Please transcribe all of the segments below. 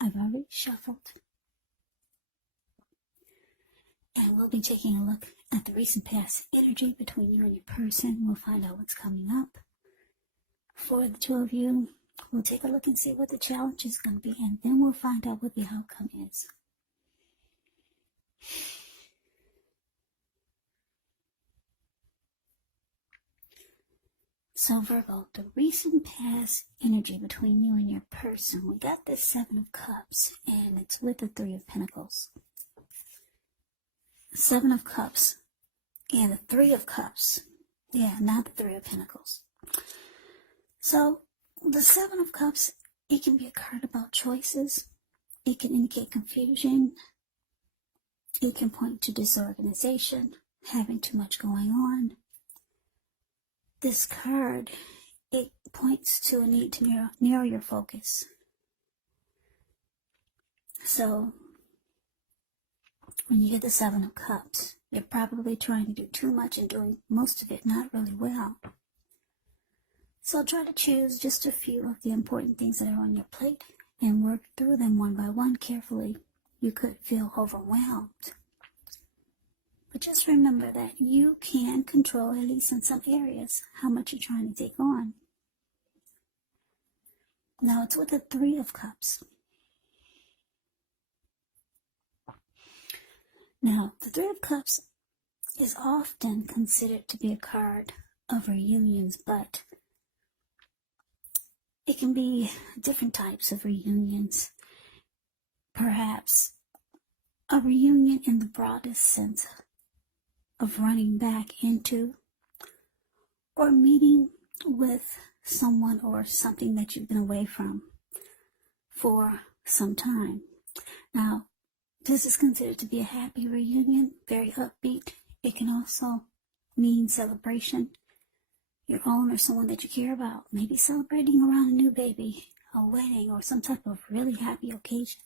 I've already shuffled. And we'll be taking a look at the recent past energy between you and your person. We'll find out what's coming up. For the two of you, we'll take a look and see what the challenge is going to be, and then we'll find out what the outcome is. So Virgo, the recent past energy between you and your person, we got this Seven of Cups, and it's with the Three of Pentacles. Seven of Cups and the Three of Cups. Yeah, not the Three of Pentacles. So the Seven of Cups, it can be a card about choices. It can indicate confusion. It can point to disorganization, having too much going on. This card, it points to a need to narrow your focus. So when you get the Seven of Cups, you're probably trying to do too much and doing most of it not really well. So try to choose just a few of the important things that are on your plate and work through them one by one carefully. You could feel overwhelmed. But just remember that you can control, at least in some areas, how much you're trying to take on. Now it's with the Three of Cups. Now, the Three of Cups is often considered to be a card of reunions, but it can be different types of reunions. Perhaps a reunion in the broadest sense of running back into or meeting with someone or something that you've been away from for some time. Now, this is considered to be a happy reunion, very upbeat. It can also mean celebration. Your own or someone that you care about, maybe celebrating around a new baby, a wedding, or some type of really happy occasion.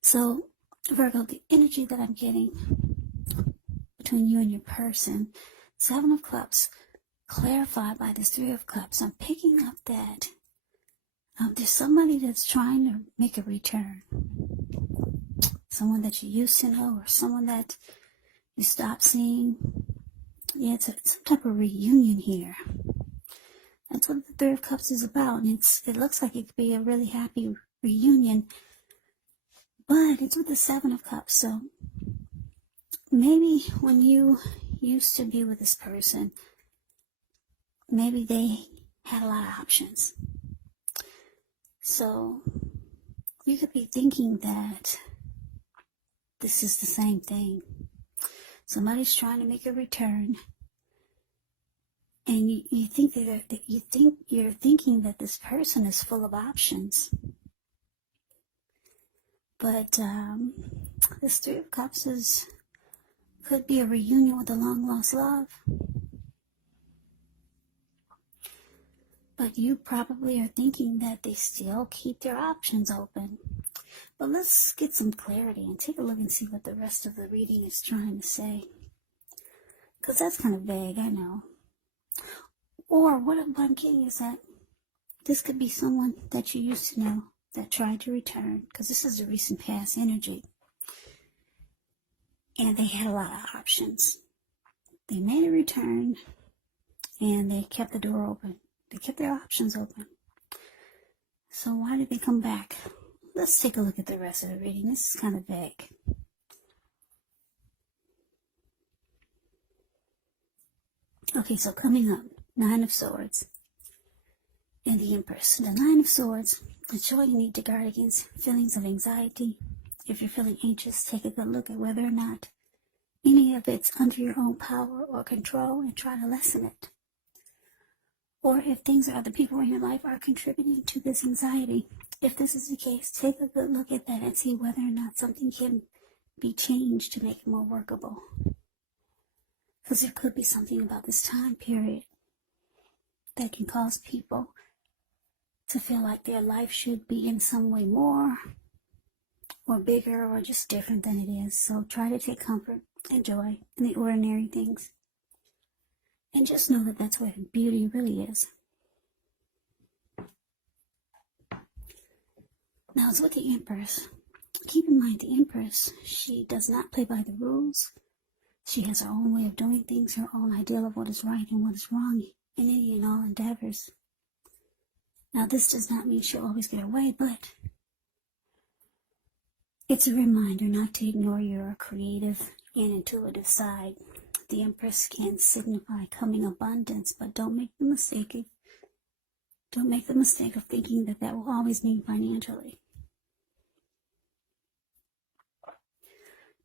So, Virgo, the energy that I'm getting between you and your person, Seven of Cups, clarified by this Three of Cups, I'm picking up that there's somebody that's trying to make a return. Someone that you used to know, or someone that you stopped seeing. Yeah, it's some type of reunion here. That's what the Three of Cups is about. And it looks like it could be a really happy reunion. But it's with the Seven of Cups. So maybe when you used to be with this person, maybe they had a lot of options. So you could be thinking that this is the same thing. Somebody's trying to make a return, and you think you're thinking that this person is full of options. But this Three of Cups could be a reunion with a long lost love. But you probably are thinking that they still keep their options open. But let's get some clarity and take a look and see what the rest of the reading is trying to say. Because that's kind of vague, I know. Or what I'm getting is that this could be someone that you used to know that tried to return. Because this is the recent past energy. And they had a lot of options. They made a return and they kept the door open. They kept their options open. So why did they come back? Let's take a look at the rest of the reading. This is kind of vague. Okay, so coming up, Nine of Swords and the Empress. The Nine of Swords is showing you need to guard against feelings of anxiety. If you're feeling anxious, take a good look at whether or not any of it's under your own power or control and try to lessen it. Or if things or other people in your life are contributing to this anxiety. If this is the case, take a good look at that and see whether or not something can be changed to make it more workable. Because there could be something about this time period that can cause people to feel like their life should be in some way more or bigger or just different than it is. So try to take comfort and joy in the ordinary things. And just know that that's where beauty really is. Now, it's with the Empress. Keep in mind, the Empress, she does not play by the rules. She has her own way of doing things, her own ideal of what is right and what is wrong in any and all endeavors. Now, this does not mean she'll always get her way, but it's a reminder not to ignore your creative and intuitive side. The Empress can signify coming abundance, but don't make the mistake of thinking that that will always mean financially.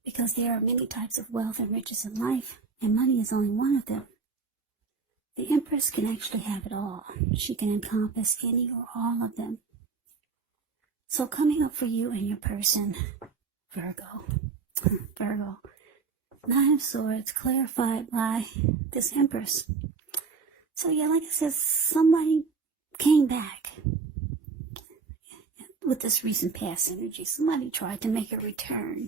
Because there are many types of wealth and riches in life, and money is only one of them. The Empress can actually have it all. She can encompass any or all of them. So coming up for you and your person, Virgo, Nine of Swords, clarified by this Empress. So yeah, like I said, somebody came back with this recent past energy. Somebody tried to make a return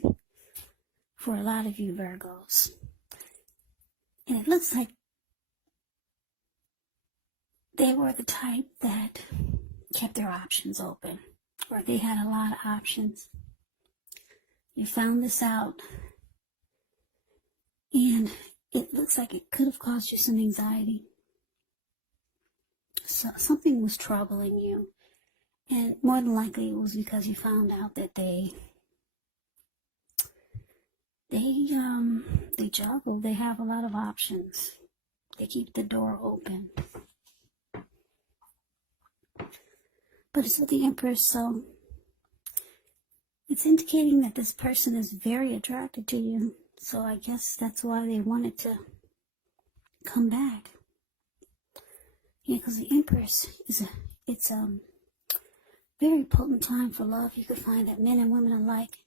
for a lot of you Virgos. And it looks like they were the type that kept their options open, or they had a lot of options. You found this out, and it looks like it could have caused you some anxiety. So something was troubling you, and more than likely it was because you found out that they juggle. They have a lot of options. They keep the door open. But it's with the Empress, so it's indicating that this person is very attracted to you. So I guess that's why they wanted to come back. Yeah, because the Empress it's a very potent time for love. You could find that men and women alike,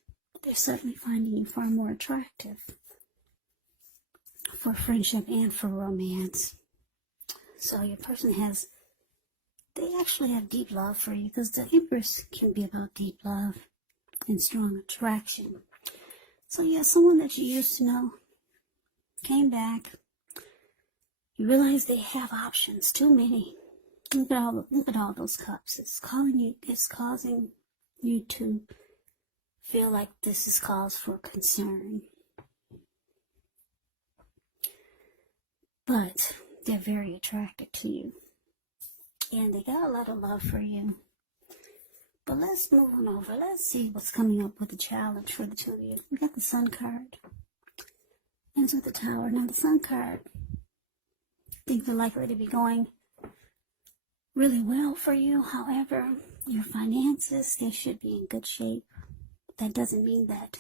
they're certainly finding you far more attractive for friendship and for romance. So your person they actually have deep love for you, because the Empress can be about deep love and strong attraction. So yeah, someone that you used to know came back. You realize they have options, too many. Look at all those cups. It's causing you to feel like this is cause for concern. But they're very attracted to you, and they got a lot of love for you. But let's move on over. Let's see what's coming up with the challenge for the two of you. We got the Sun card. Ends with the Tower. Now the Sun card, things are likely to be going really well for you. However, your finances, they should be in good shape. That doesn't mean that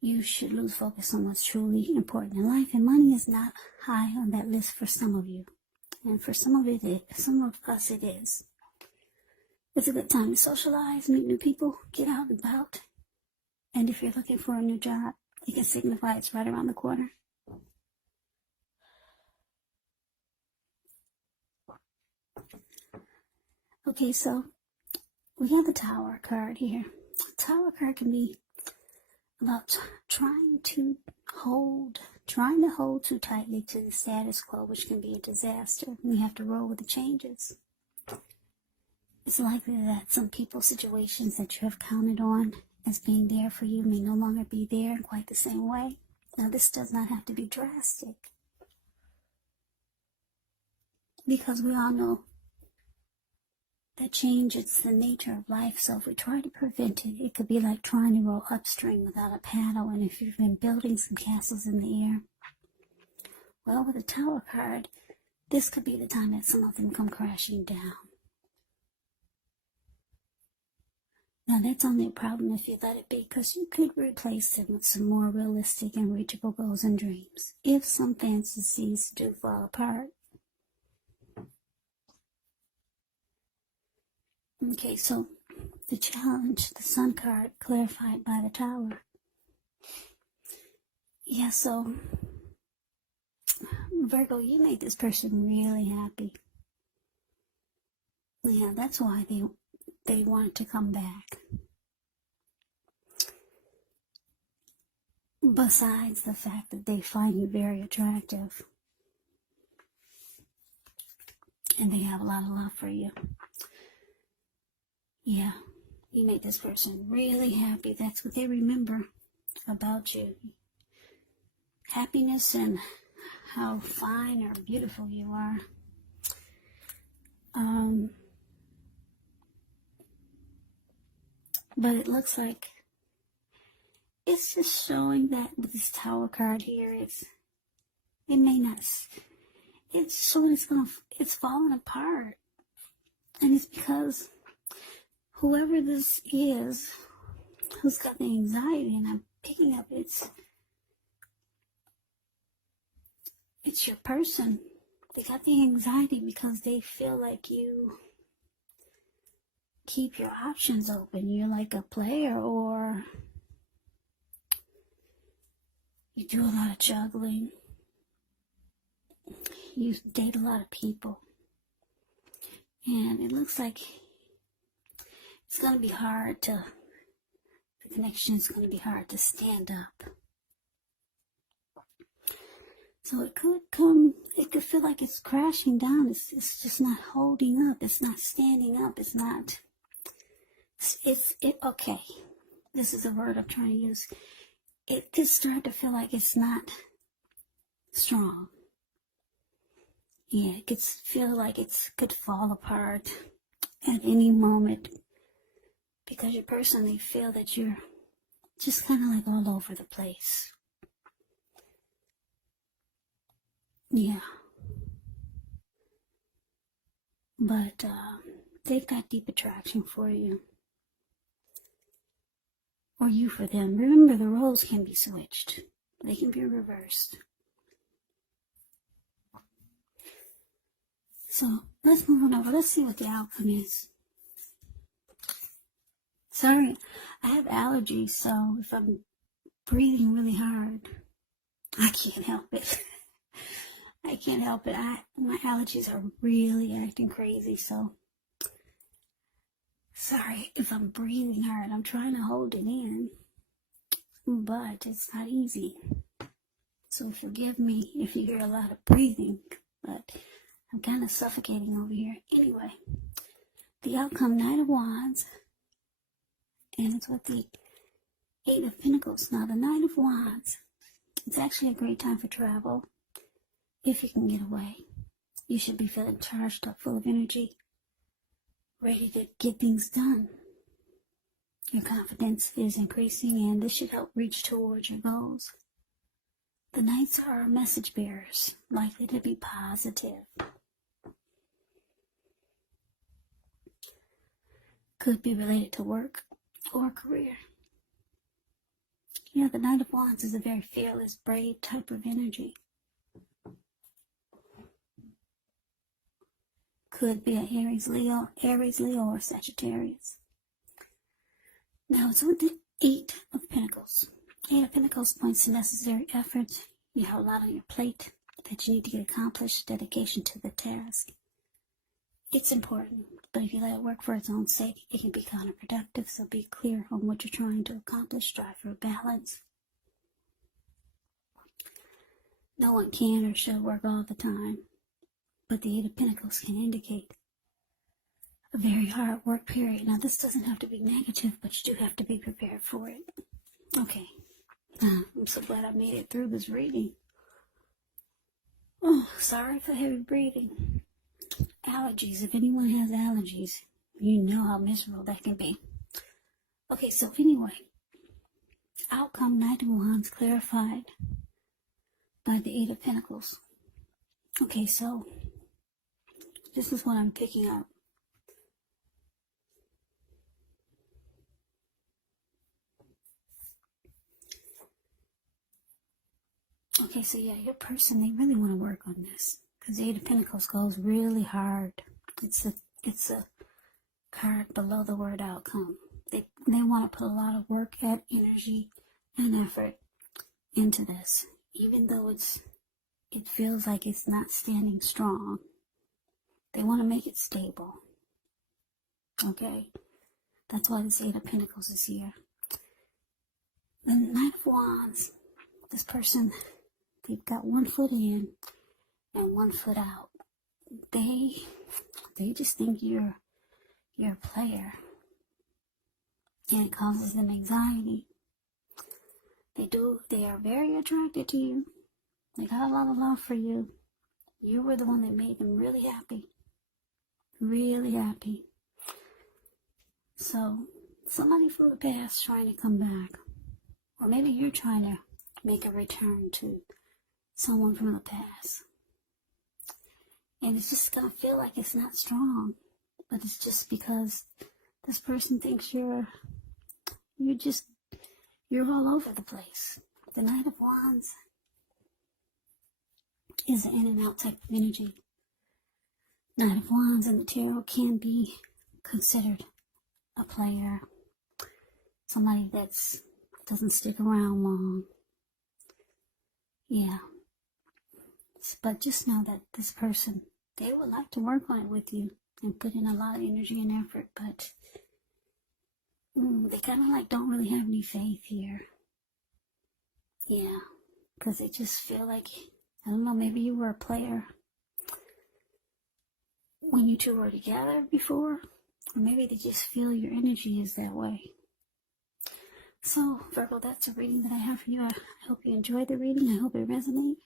you should lose focus on what's truly important in life. And money is not high on that list for some of you. And for some of us it is. It's a good time to socialize, meet new people, get out and about. And if you're looking for a new job, you can signify it's right around the corner. Okay, so we have the Tower card here. The Tower card can be about trying to hold too tightly to the status quo, which can be a disaster. We have to roll with the changes. It's likely that some people's situations that you have counted on as being there for you may no longer be there in quite the same way. Now, this does not have to be drastic, because we all know that change, it's the nature of life. So if we try to prevent it, it could be like trying to row upstream without a paddle. And if you've been building some castles in the air, well, with the Tower card, this could be the time that some of them come crashing down. Now, that's only a problem if you let it be, because you could replace them with some more realistic and reachable goals and dreams if some fantasies do fall apart. Okay, so the challenge, the Sun card, clarified by the Tower. Yeah, so Virgo, you made this person really happy. Yeah, that's why they wanted to come back. Besides the fact that they find you very attractive, and they have a lot of love for you. Yeah, You make this person really happy. That's what they remember about you. Happiness and how fine or beautiful you are. But it looks like it's just showing that with this Tower card here, it may not, it's showing it's falling apart. And it's because whoever this is, who's got the anxiety, and I'm picking up it's your person. They got the anxiety because they feel like you keep your options open. You're like a player, or you do a lot of juggling. You date a lot of people. And it looks like it's going to be hard the connection is going to be hard to stand up. So it could feel like it's crashing down. It's just not holding up. It's not standing up. Okay. This is the word I'm trying to use. It could start to feel like it's not strong. Yeah, it could feel like it could fall apart at any moment because your person, they feel that you're just kind of like all over the place. Yeah. But they've got deep attraction for you. Or you for them. Remember, the roles can be switched. They can be reversed. So let's move on over. Let's see what the outcome is. Sorry, I have allergies, so if I'm breathing really hard, I can't help it. I can't help it. My allergies are really acting crazy, so sorry if I'm breathing hard. I'm trying to hold it in, but it's not easy. So forgive me if you hear a lot of breathing, but I'm kind of suffocating over here. Anyway, the outcome, Knight of Wands, and it's with the Eight of Pentacles. Now, the Knight of Wands, it's actually a great time for travel. If you can get away, you should be feeling charged up, full of energy, ready to get things done. Your confidence is increasing, and this should help reach towards your goals. The Knights are message bearers, likely to be positive. Could be related to work or career. The Knight of Wands is a very fearless, brave type of energy. Could be an Aries, Leo, or Sagittarius. Now it's with the Eight of Pentacles. Eight of Pentacles points to necessary effort. You have a lot on your plate that you need to get accomplished, dedication to the task. It's important, but if you let it work for its own sake, it can be counterproductive, so be clear on what you're trying to accomplish. Strive for a balance. No one can or should work all the time, but the Eight of Pentacles can indicate a very hard work period. Now, this doesn't have to be negative, but you do have to be prepared for it. Okay. I'm so glad I made it through this reading. Oh, sorry for heavy breathing. Allergies. If anyone has allergies, you know how miserable that can be. Okay, so anyway, outcome, Knight of Wands clarified by the Eight of Pentacles. Okay, so this is what I'm picking up. Okay, so yeah, your person, they really want to work on this, because the Eight of Pentacles goes really hard. It's a card below the word outcome. They want to put a lot of work, energy, and effort into this, even though it feels like it's not standing strong. They want to make it stable. Okay, that's why this Eight of Pentacles is here. The Knight of Wands, this person, they've got one foot in and one foot out. They just think you're a player. and it causes them anxiety. They are very attracted to you. They got a lot of love for you. You were the one that made them really happy. Really happy. So, somebody from the past trying to come back. Or maybe you're trying to make a return to someone from the past. And it's just going to feel like it's not strong. But it's just because this person thinks you're all over the place. The Knight of Wands is an in and out type of energy. Knight of Wands in the tarot can be considered a player. Somebody that doesn't stick around long. Yeah. But just know that this person, they would like to work on it with you and put in a lot of energy and effort, but they kind of like don't really have any faith here. Yeah, because they just feel like, I don't know, maybe you were a player when you two were together before, or maybe they just feel your energy is that way. So, Virgo, that's a reading that I have for you. I hope you enjoyed the reading. I hope it resonates.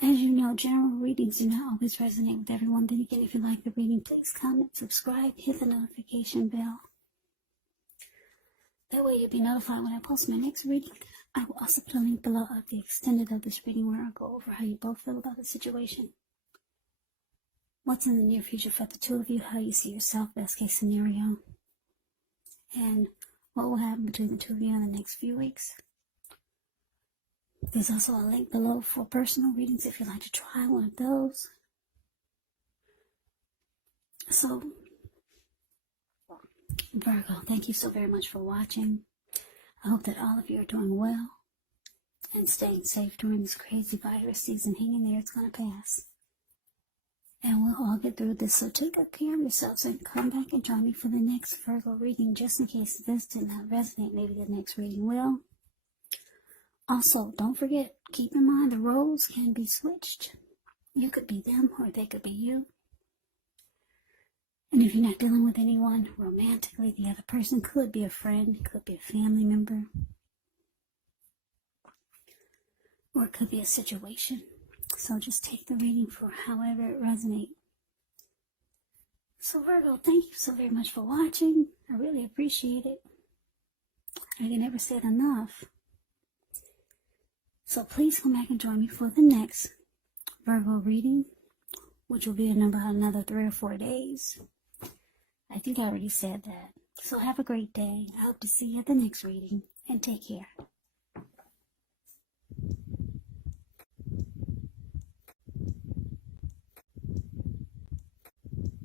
As you know, general readings do not always resonate with everyone. Then again, if you like the reading, please comment, subscribe, hit the notification bell. That way you'll be notified when I post my next reading. I will also put a link below of the extended of this reading where I'll go over how you both feel about the situation. What's in the near future for the two of you, how you see yourself, best case scenario. And what will happen between the two of you in the next few weeks. There's also a link below for personal readings if you'd like to try one of those. So, Virgo, thank you so very much for watching. I hope that all of you are doing well and staying safe during this crazy virus season. Hang in there, it's going to pass. And we'll all get through this. So take good care of yourselves and come back and join me for the next Virgo reading, just in case this did not resonate. Maybe the next reading will. Also, don't forget, keep in mind the roles can be switched. You could be them or they could be you. And if you're not dealing with anyone romantically, the other person could be a friend, could be a family member, or it could be a situation. So just take the reading for however it resonates. So Virgo, thank you so very much for watching. I really appreciate it. I can never say it enough. So please come back and join me for the next Virgo reading, which will be in about another 3 or 4 days. I think I already said that. So have a great day. I hope to see you at the next reading, and take care.